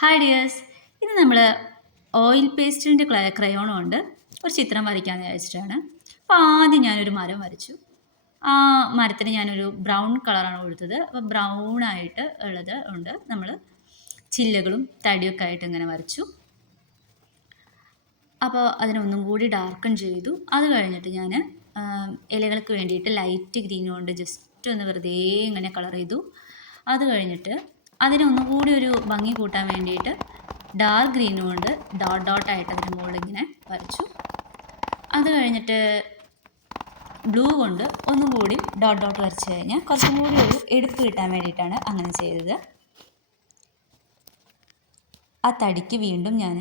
Hi dears, ഇത് നമ്മൾ oil പേസ്റ്റിൻ്റെ crayon കൊണ്ട് ഒരു ചിത്രം വരയ്ക്കാമെന്ന് വിചാരിച്ചിട്ടാണ്. അപ്പോൾ ആദ്യം ഞാനൊരു മരം വരച്ചു. ആ മരത്തിന് ഞാനൊരു ബ്രൗൺ കളറാണ് കൊടുത്തത്. അപ്പോൾ ബ്രൗൺ ആയിട്ട് ഉള്ളത് കൊണ്ട് നമ്മൾ ചില്ലകളും തടിയൊക്കെ ആയിട്ട് ഇങ്ങനെ വരച്ചു. അപ്പോൾ അതിനൊന്നും കൂടി ഡാർക്കൺ ചെയ്തു. അത് കഴിഞ്ഞിട്ട് ഞാൻ ഇലകൾക്ക് വേണ്ടിയിട്ട് ലൈറ്റ് ഗ്രീൻ കൊണ്ട് ജസ്റ്റ് ഒന്ന് വെറുതെ ഇങ്ങനെ കളർ ചെയ്തു. അത് കഴിഞ്ഞിട്ട് അതിനൊന്നുകൂടി ഒരു ഭംഗി കൂട്ടാൻ വേണ്ടിയിട്ട് ഡാർക്ക് ഗ്രീൻ കൊണ്ട് ഡോട്ട് ഡോട്ടായിട്ട് അതിൻ്റെ മുകളിൽ ഇങ്ങനെ വരച്ചു. അത് കഴിഞ്ഞിട്ട് ബ്ലൂ കൊണ്ട് ഒന്നും കൂടി ഡോട്ട് ഡോട്ട് വരച്ച് കഴിഞ്ഞാൽ കുറച്ചും കൂടി ഒരു എടുപ്പ് കിട്ടാൻ വേണ്ടിയിട്ടാണ് അങ്ങനെ ചെയ്തത്. ആ തടിക്ക് വീണ്ടും ഞാൻ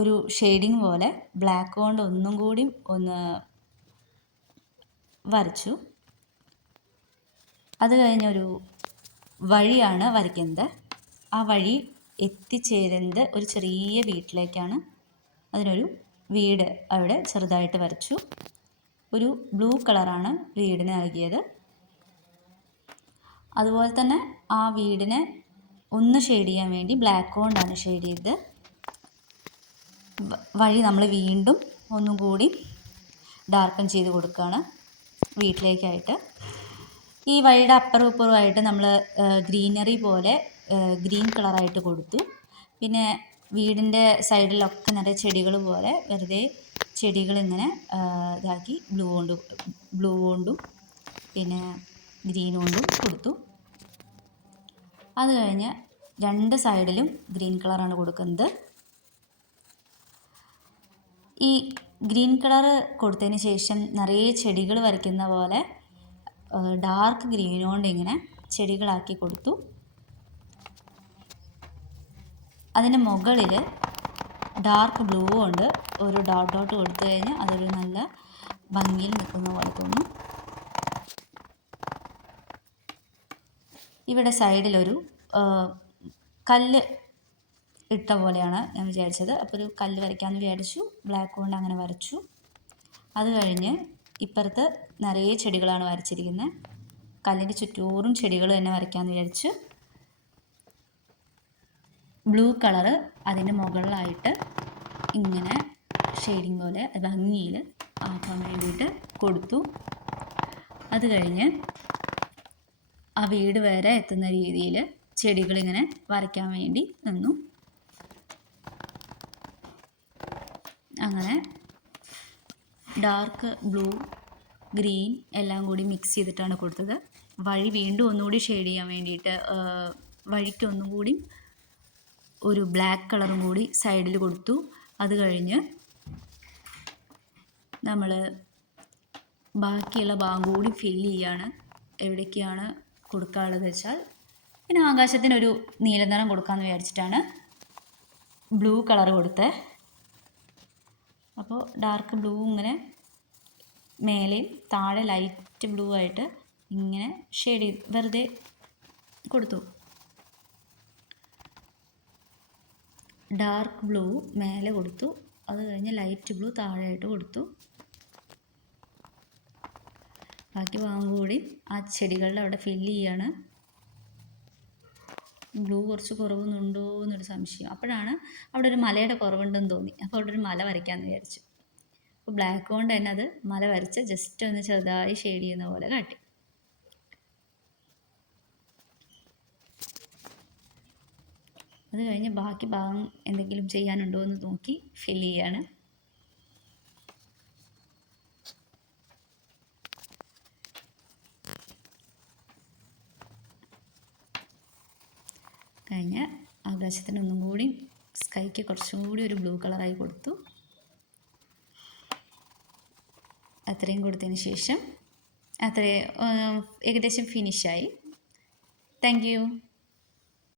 ഒരു ഷെയ്ഡിങ് പോലെ ബ്ലാക്ക് കൊണ്ട് ഒന്നും കൂടി ഒന്ന് വരച്ചു. അത് കഴിഞ്ഞൊരു വഴിയാണ് വരയ്ക്കുന്നത്. ആ വഴി എത്തിച്ചേരുന്നത് ഒരു ചെറിയ വീട്ടിലേക്കാണ്. അതിനൊരു വീട് അവിടെ ചെറുതായിട്ട് വരച്ചു. ഒരു ബ്ലൂ കളറാണ് വീടിന് നൽകിയത്. അതുപോലെ തന്നെ ആ വീടിനെ ഒന്ന് ഷെയ്ഡ് ചെയ്യാൻ വേണ്ടി ബ്ലാക്ക് കൊണ്ടാണ് ഷെയ്ഡ് ചെയ്തത്. വഴി നമ്മൾ വീണ്ടും ഒന്നും കൂടി ഡാർക്കൺ ചെയ്ത് കൊടുക്കുകയാണ് വീട്ടിലേക്കായിട്ട്. ഈ വഴിയുടെ അപ്പുറവും ഇപ്പുറമായിട്ട് നമ്മൾ ഗ്രീനറി പോലെ ഗ്രീൻ കളറായിട്ട് കൊടുത്തു. പിന്നെ വീടിൻ്റെ സൈഡിലൊക്കെ നിറയെ ചെടികൾ പോലെ വെറുതെ ചെടികളിങ്ങനെ ഇതാക്കി ബ്ലൂ കൊണ്ടും പിന്നെ ഗ്രീൻ കൊണ്ടും കൊടുത്തു. അത് കഴിഞ്ഞ് രണ്ട് സൈഡിലും ഗ്രീൻ കളറാണ് കൊടുക്കുന്നത്. ഈ ഗ്രീൻ കളർ കൊടുത്തതിന് ശേഷം നിറയെ ചെടികൾ വരയ്ക്കുന്ന പോലെ ഡാർക്ക് ഗ്രീൻ കൊണ്ട് ഇങ്ങനെ ചെടികളാക്കി കൊടുത്തു. അതിന് മുകളിൽ ഡാർക്ക് ബ്ലൂ കൊണ്ട് ഒരു ഡോട്ട് ഡോട്ട് കൊടുത്തു കഴിഞ്ഞാൽ അതൊരു നല്ല ഭംഗിയിൽ നിൽക്കുന്ന പോലെ തോന്നും. ഇവിടെ സൈഡിലൊരു കല്ല് ഇട്ട പോലെയാണ് ഞാൻ വിചാരിച്ചത്. അപ്പോൾ ഒരു കല്ല് വരയ്ക്കാമെന്ന് വിചാരിച്ചു. ബ്ലാക്ക് കൊണ്ട് അങ്ങനെ വരച്ചു. അത് കഴിഞ്ഞ് ഇപ്പുറത്ത് നിറയെ ചെടികളാണ് വരച്ചിരിക്കുന്നത്. കല്ലിൻ്റെ ചുറ്റോറും ചെടികൾ തന്നെ വരയ്ക്കാമെന്ന് വിചാരിച്ചു. ബ്ലൂ കളറ് അതിൻ്റെ മുകളിലായിട്ട് ഇങ്ങനെ ഷെയ്ഡിങ് പോലെ ഭംഗിയിൽ ആക്കാൻ വേണ്ടിയിട്ട് കൊടുത്തു. അത് കഴിഞ്ഞ് ആ വീട് വരെ എത്തുന്ന രീതിയിൽ ചെടികളിങ്ങനെ വരയ്ക്കാൻ വേണ്ടി നിന്നു. അങ്ങനെ ഡാർക്ക് ബ്ലൂ ഗ്രീൻ എല്ലാം കൂടി മിക്സ് ചെയ്തിട്ടാണ് കൊടുത്തത്. വഴി വീണ്ടും ഒന്നുകൂടി ഷെയ്ഡ് ചെയ്യാൻ വേണ്ടിയിട്ട് വഴിക്ക് ഒന്നും കൂടി ഒരു ബ്ലാക്ക് കളറും കൂടി സൈഡിൽ കൊടുത്തു. അത് കഴിഞ്ഞ് നമ്മൾ ബാക്കിയുള്ള ഭാഗം കൂടി ഫില്ല് ചെയ്യാണ്. എവിടേക്കാണ് കൊടുക്കാനുള്ളത് വെച്ചാൽ പിന്നെ ആകാശത്തിനൊരു നീല നിറം കൊടുക്കാമെന്ന് വിചാരിച്ചിട്ടാണ് ബ്ലൂ കളർ കൊടുത്തത്. അപ്പോൾ ഡാർക്ക് ബ്ലൂ ഇങ്ങനെ മേലെ താഴെ ലൈറ്റ് ബ്ലൂ ആയിട്ട് ഇങ്ങനെ ഷെയ്ഡ് ചെയ്ത് വെറുതെ കൊടുത്തു. ഡാർക്ക് ബ്ലൂ മേലെ കൊടുത്തു. അത് കഴിഞ്ഞ് ലൈറ്റ് ബ്ലൂ താഴെയായിട്ട് കൊടുത്തു. ബാക്കി ഭാഗം കൂടി ആ ചെടികളുടെ അവിടെ ഫില്ല് ചെയ്യാണ്. ബ്ലൂ കുറച്ച് കുറവുന്നുണ്ടോ എന്നൊരു സംശയം. അപ്പോഴാണ് അവിടെ ഒരു മലയുടെ കുറവുണ്ടെന്ന് തോന്നി. അപ്പോൾ അവിടെ ഒരു മല വരയ്ക്കാമെന്ന് വിചാരിച്ചു. അപ്പോൾ ബ്ലാക്ക് കൊണ്ട് തന്നെ അത് മല വരച്ച് ജസ്റ്റ് ഒന്ന് ചെറുതായി ഷെയ്ഡ് ചെയ്യുന്ന പോലെ കാട്ടി. അത് കഴിഞ്ഞ് ബാക്കി ഭാഗം എന്തെങ്കിലും ചെയ്യാനുണ്ടോ എന്ന് നോക്കി ഫില്ല് ചെയ്യാണ്. കഴിഞ്ഞ് ആകാശത്തിന് ഒന്നും കൂടി സ്കൈക്ക് കുറച്ചും കൂടി ഒരു ബ്ലൂ കളറായി കൊടുത്തു. അത്രയും കൊടുത്തതിന് ശേഷം ഏകദേശം ഫിനിഷായി. Thank you.